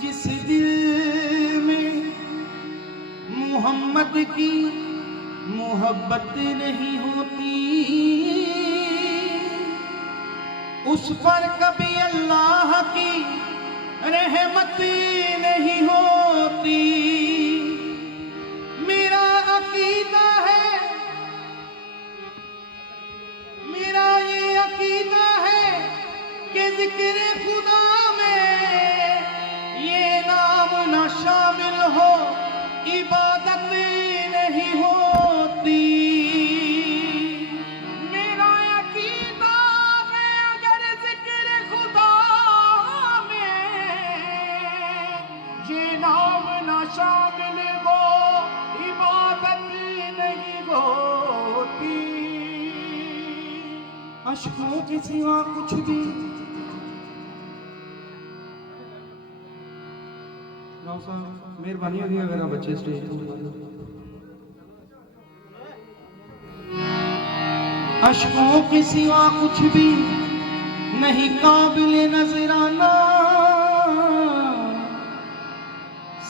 जिस दिल में मोहम्मद की मोहब्बत नहीं होती, उस पर कभी अल्लाह की रहमत नहीं होती। मेरा अकीदा है, मेरा ये अकीदा है कि जिक्र खुदा में ये नाम ना शामिल हो, इबादत नहीं होती। मेरा अकीदा है अगर जिक्र खुदा में ये नाम ना शामिल हो, इबादत नहीं होती। अश्कों के सिवा कुछ भी मेहरबानी होगी अगर आप बच्चे स्टेज अश्कों के सिवा कुछ भी नहीं काबिल नजराना।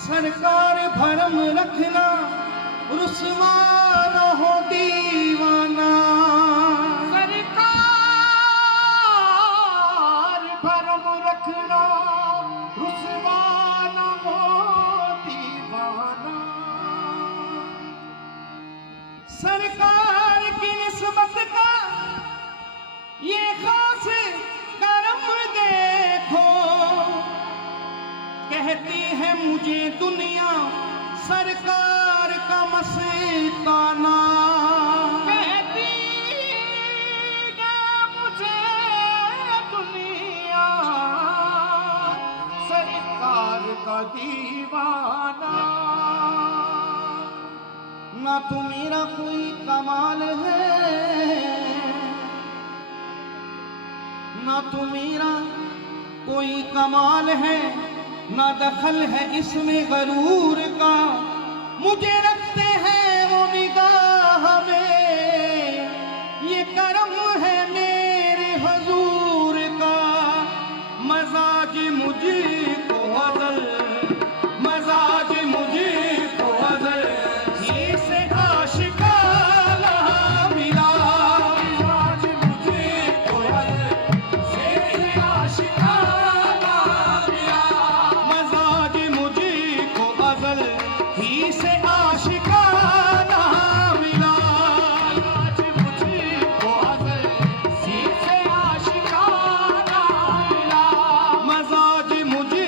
सरकार भरम रखना रुसवा न हो दीवाना। सरकार भरम रखना रुसवा न हो दीवाना। सरकार की निस्बत का ये खास करम देखो, कहती है मुझे दुनिया सरकार का मस्ताना। कहती है मुझे दुनिया सरकार का दीवाना। ना तो मेरा कोई कमाल है, ना तो मेरा कोई कमाल है, ना दखल है इसमें गरूर का। मुझे रखते हैं वो निगाह में, ये करम है मेरे हुजूर का। मजाज मुझको अज़ल, मजाज मुझको अज़ल ही से आशिकाना मिला। मजाज मुझको अज़ल से आशिकाना मिला। मजाज मुझको अज़ल ही से आशिकाना मिला। मजाज मुझको अज़ल ही से आशिकाना मिला। मजाज मुझको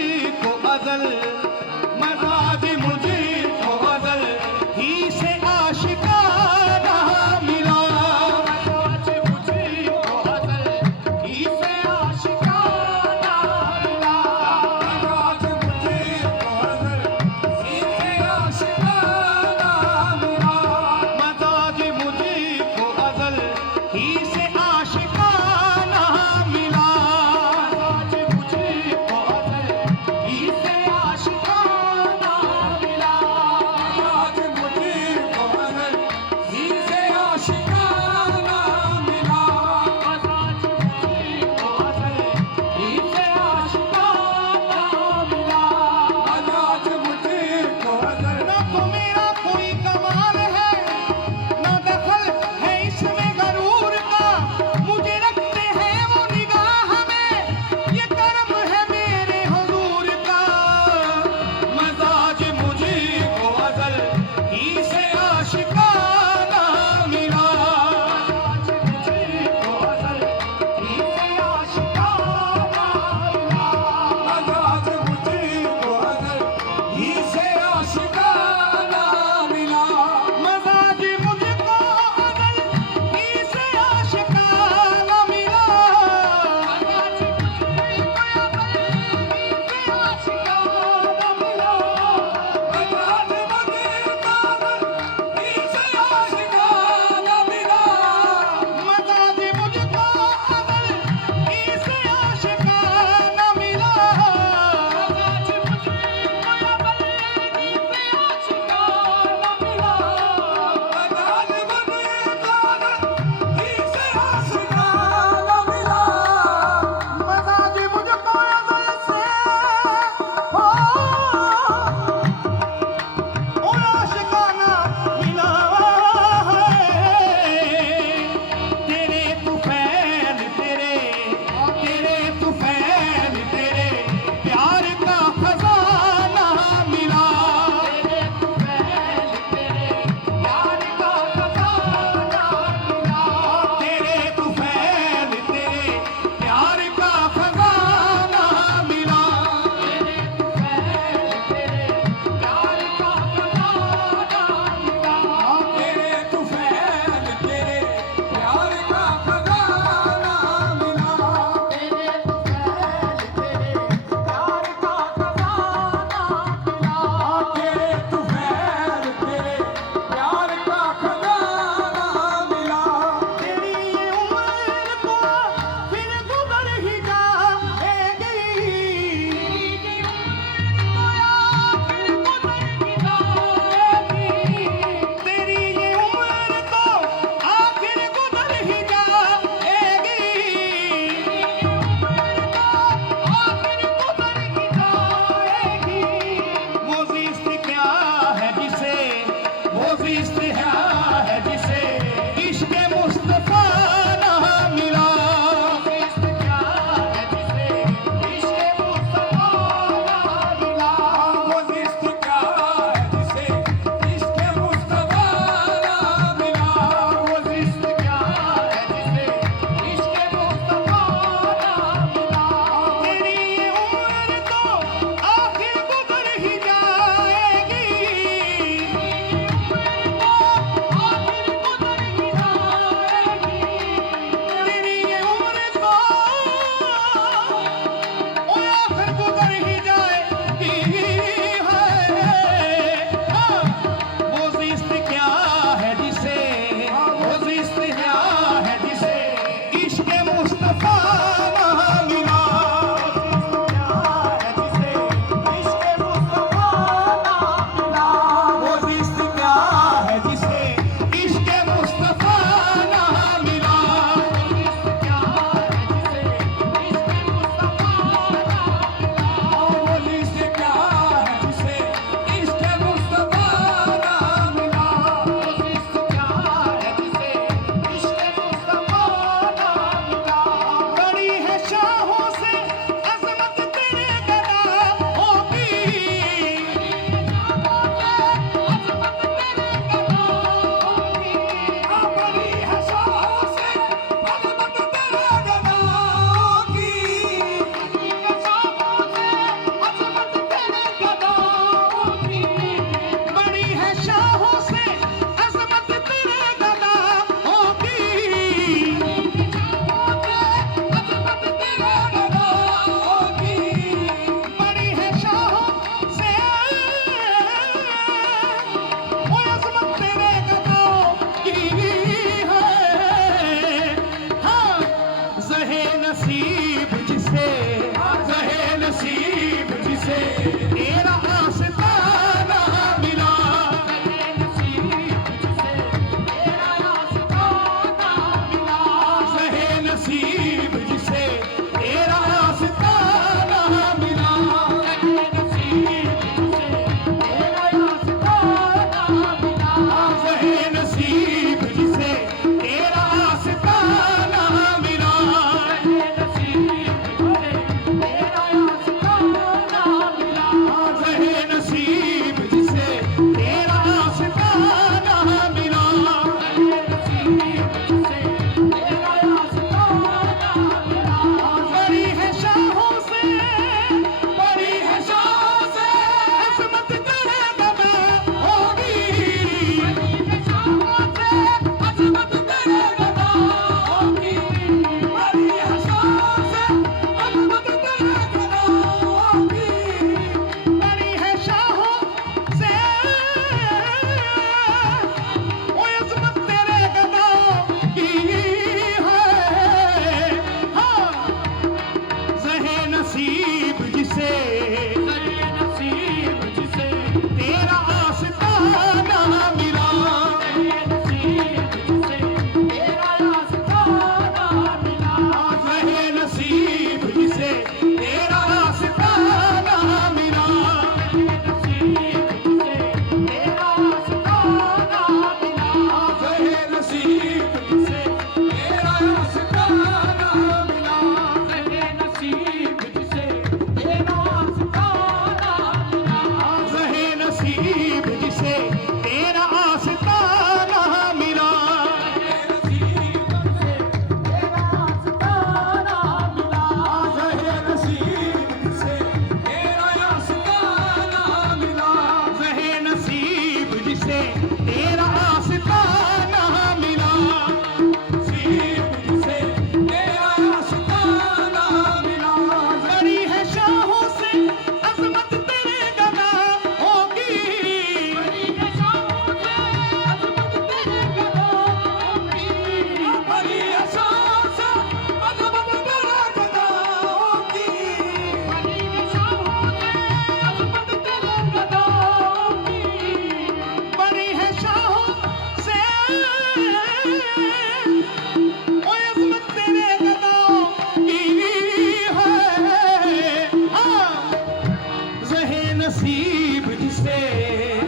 नसीब जिसे,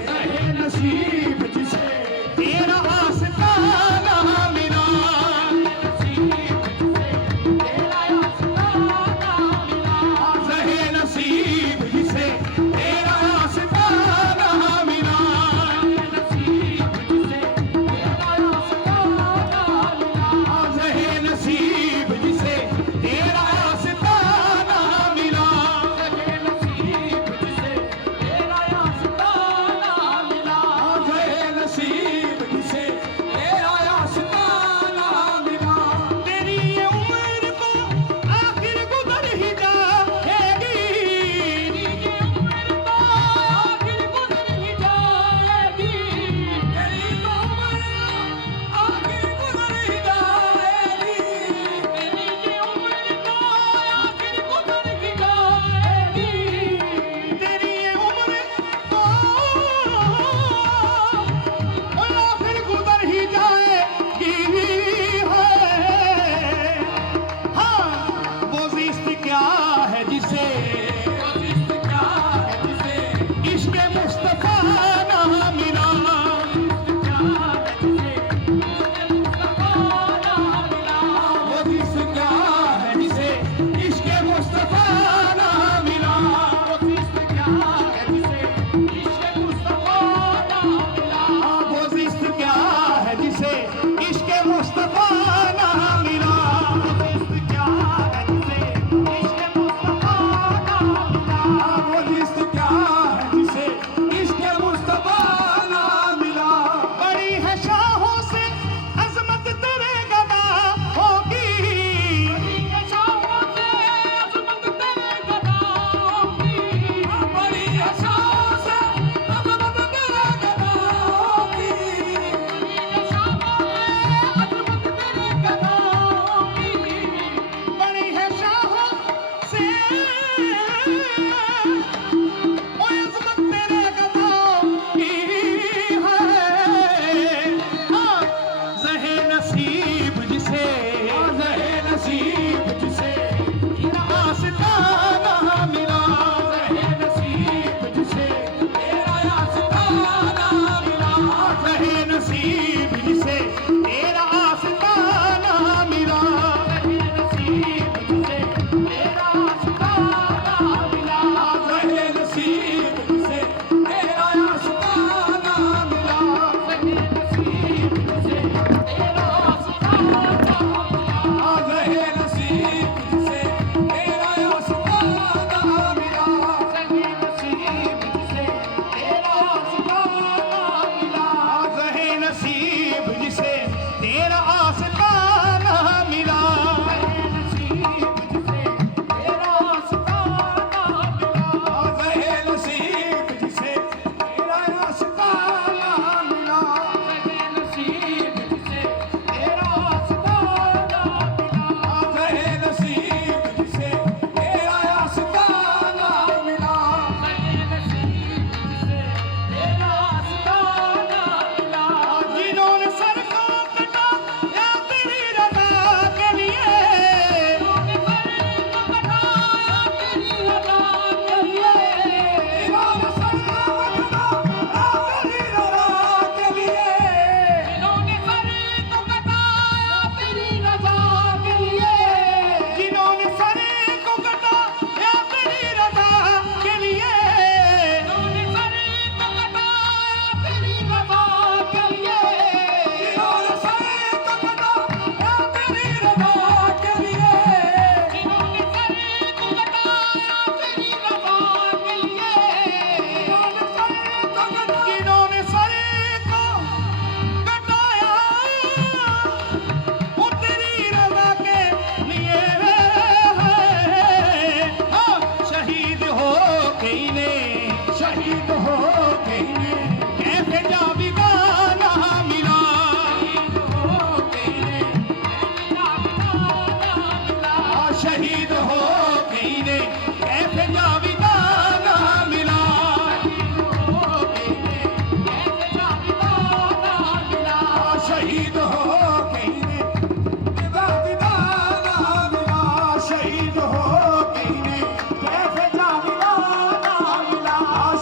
रहे नसीब जिसे, तेरा आस्ताना मिला। नसीब जिसे तेरा आस्ताना मिला। रहे नसीब जिसे तेरा आस्ताना मिला। नसीब जिसे तेरा आस्ताना मिला। रहे नसीब जिसे तेरा आस्ताना मिला। रहे नसीब जिसे तेरा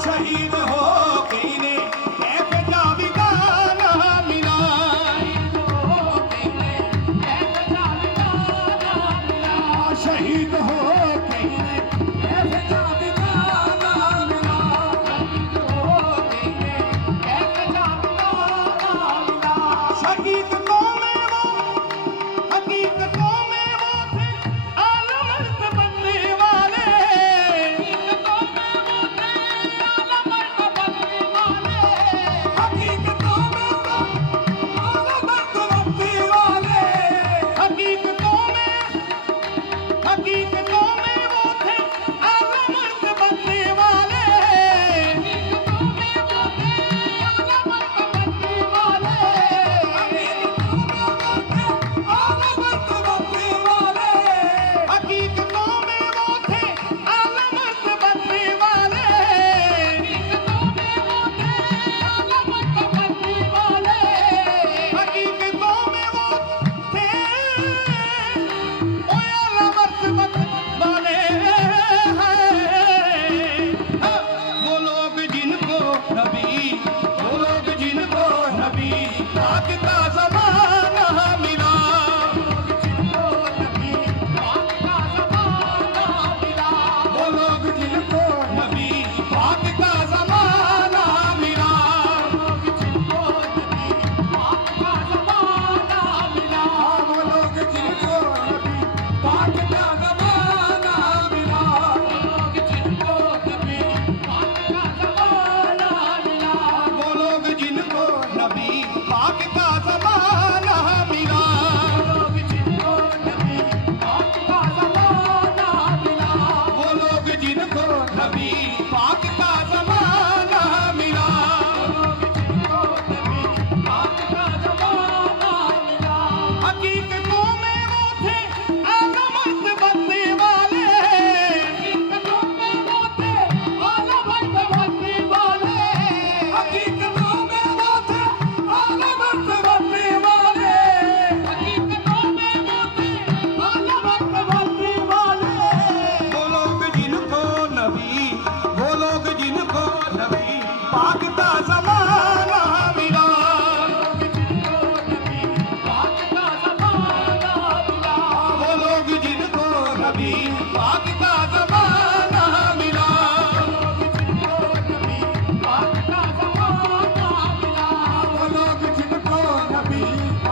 शहीद हो गई ने कैफे जाविदा ना मिला शहीद हो गई ने कैफे जाविदा ना मिला हकीकतों में वो थे आलमर्द बनने वाले हकीकतों में वो आलमर्द बनने वाले हकीकतों में वो थे आलमर्द बनने वाले हकीकतों में वो थे आलमर्द बनने वाले हकीकतों में वो थे ओए आलमर्द बनने हैं वो लोग जिनको नबी पाक का ज़माना मिला वो लोग जिनको नबी पाक का ज़माना मिला वो लोग जिनको नबी पाक का ज़माना मिला वो लोग जिनको नबी पाक का ज़माना मिला वो लोग जिनको नबी पाक का ज़माना मिला हकीकतों में वो थे आलमर्द बनने वाले हकीकतों में वो थे आलमर्द बनने वाले वो लोग जिनको नबी पाक का ज़माना मिला वो लोग जिनको नबी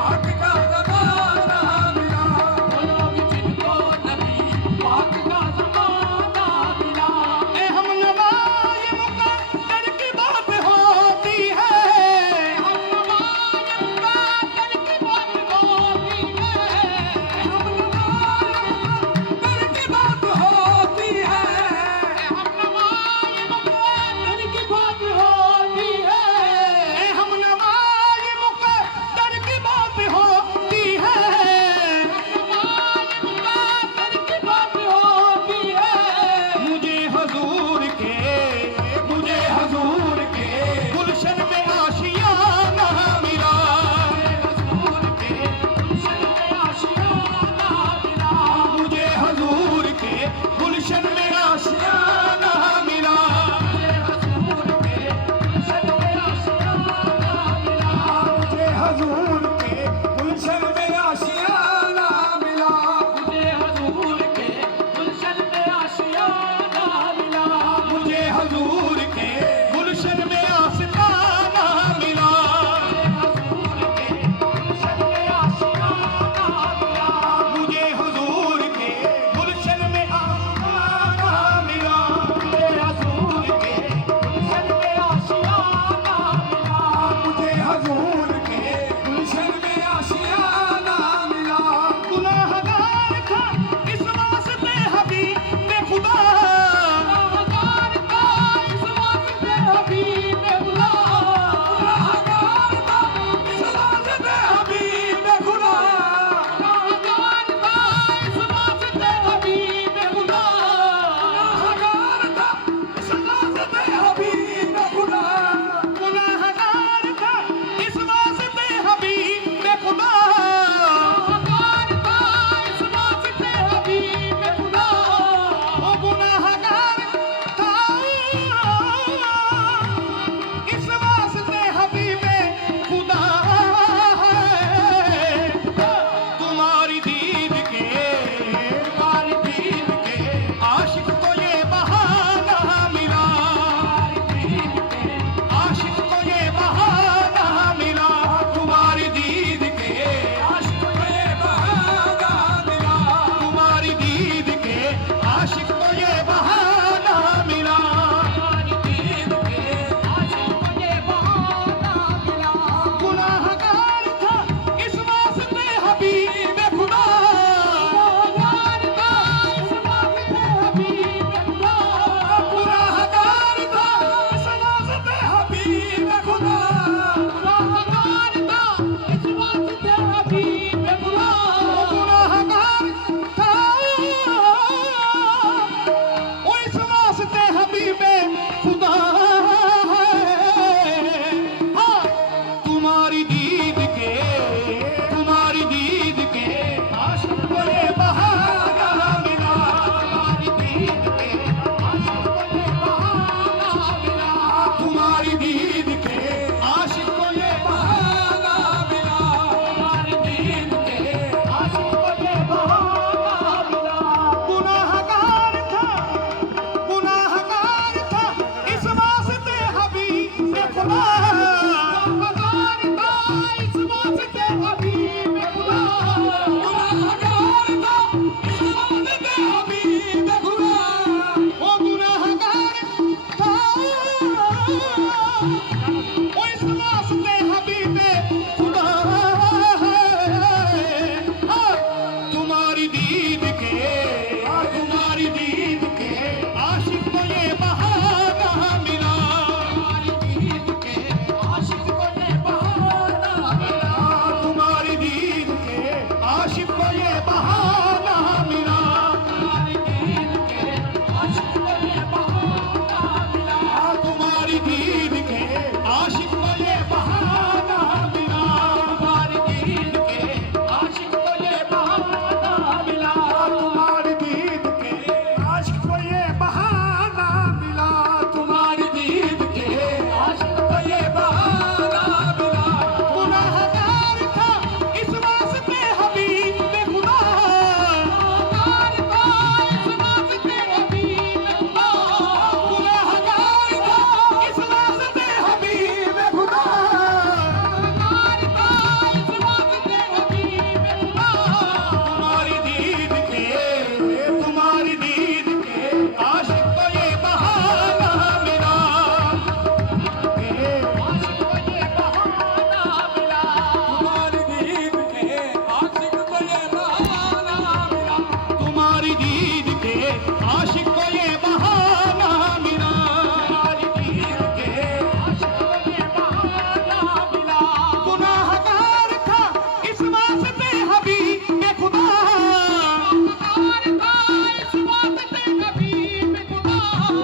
पाक का ज़माना मिला वो लोग जिनको नबी पाक का ज़माना मिला ए हम नवाए मुक़द्दर की बात होती है हम नवाए मुक़द्दर की बात होती है हम नवाए मुक़द्दर की बात होती है हम नवाए मुक़द्दर की बात होती है हम नवाए मुक़द्दर की बात होती है मुझे हुजूर के गुलशन में आशियाना मिला मुझे हुजूर के गुलशन में आशियाना मिला मुझे हुजूर के गुलशन में आशियाना मिला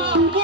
वो